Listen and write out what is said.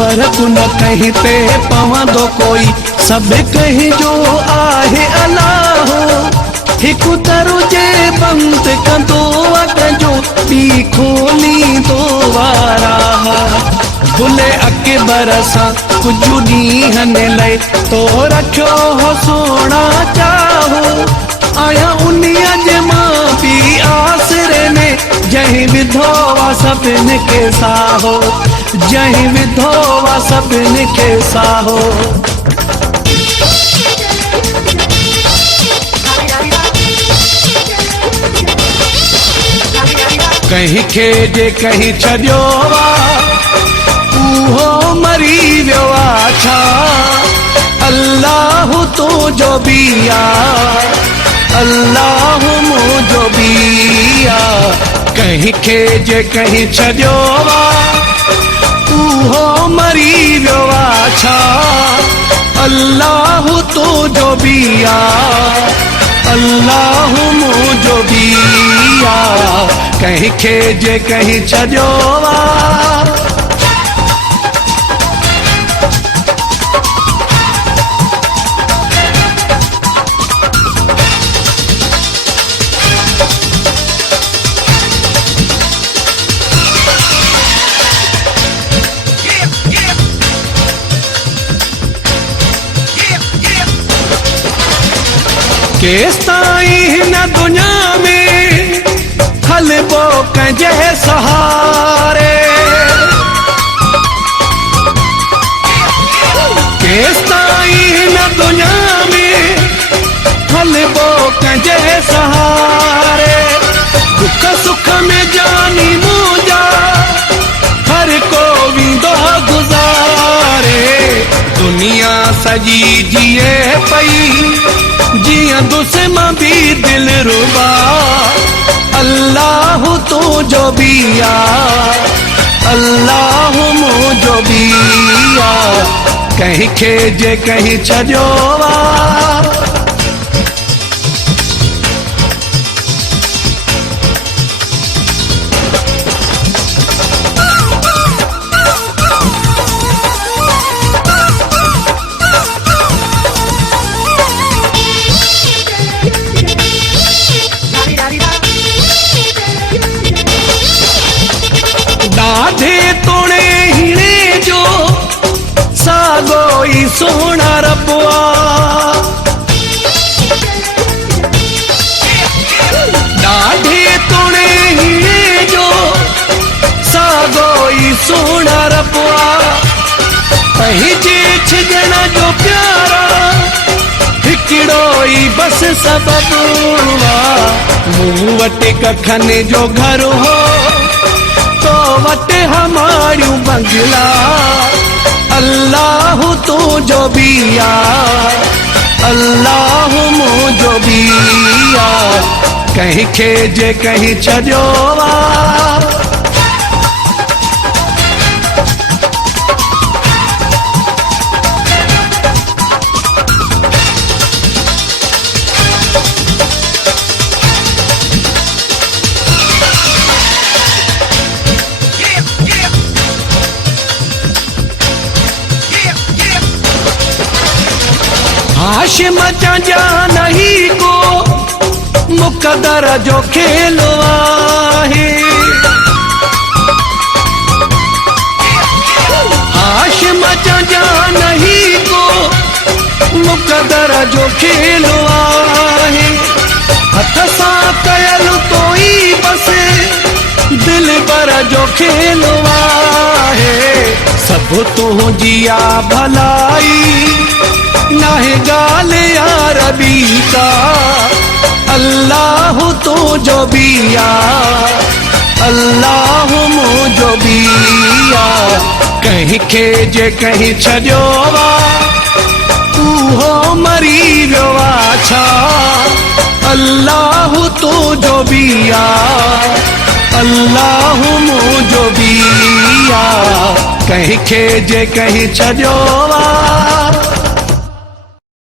फर्क न कहीं पे पवंदो कोई, सब कहीं जो आहे अलाहो। हिकु दरुजे बंद कंदो अगजो ॿी खोलींदो वारा। बुले अकबर सां कुझु ॾींहंनि लाइ तो रखियो हो सोना चाहो। आया उन्हीअ जे मां बि आसरे में जंहिं विधो वा सभिनि खे साहो, जंहिं विधो वा सभिनि खे साहो। कहीं खे जे कहीं छॾियो वा उहो मरी वियो आ छा। अल्लाह तुंहिंजो बि आ, अल्लाह मुंहिंजो बि आ। कहीं खे जे कहीं छॾियो वा उहो मरी वियो आ छा। अल्लाह तुंहिंजो बि आ, अल्लाह मुंहिंजो बि आ। कहीं खे जे कहीं छॾियो वा। केस ताईं हिन दुनिया में हलबो कंहिंजे सहारे। केस ताईं हिन दुनिया में हलबो कंहिंजे सहारे। दुख सुख में जानी मुंहिंजा हर को वेंदो गुज़ारे। दुनिया सॼी जिए पई जियां दुश्मन भी दिल रुबा। अल्लाह तुंहिंजो बि आ, अल्लाह मुंहिंजो बि आ। कहीं खे जे कहीं छॾियो वा। ॾाढे तोड़े हीणे जो सागो ई सोना रबुआ। ॾाढे तोड़े हीणे जो सागो ई सोना रबुआ। पंहिंजे छॾण जो प्यारा हिकिड़ो ई बस सबबु आ। मूं वटि कखनि जो घर हो तो वट हमारियूं बंगला। अल्लाह तुंहिंजो बि आ, अल्लाह मुंहिंजो बि आ। कहीं खे जे कहीं छॾियो वा। हाशिम जा नहीं को मुक़दर जो खेल आहे। हाशिम जा नहीं को मुक़दर जो खेल आहे। हथ सां कयल तो ई बस दिल पर जो खेल आहे। सब तुंहिंजी आ भलाई नाहे गाल यारबी का। अल्लाह तुंहिंजो बि आ, अल्लाह मुंहिंजो बि आ। कहीं खे जे कहीं छॾियो वा उहो मरी वियो आ छा। अल्लाह तुंहिंजो बि आ, अल्लाह मुंहिंजो बि आ। कहीं खे जे कहीं छॾियो वा।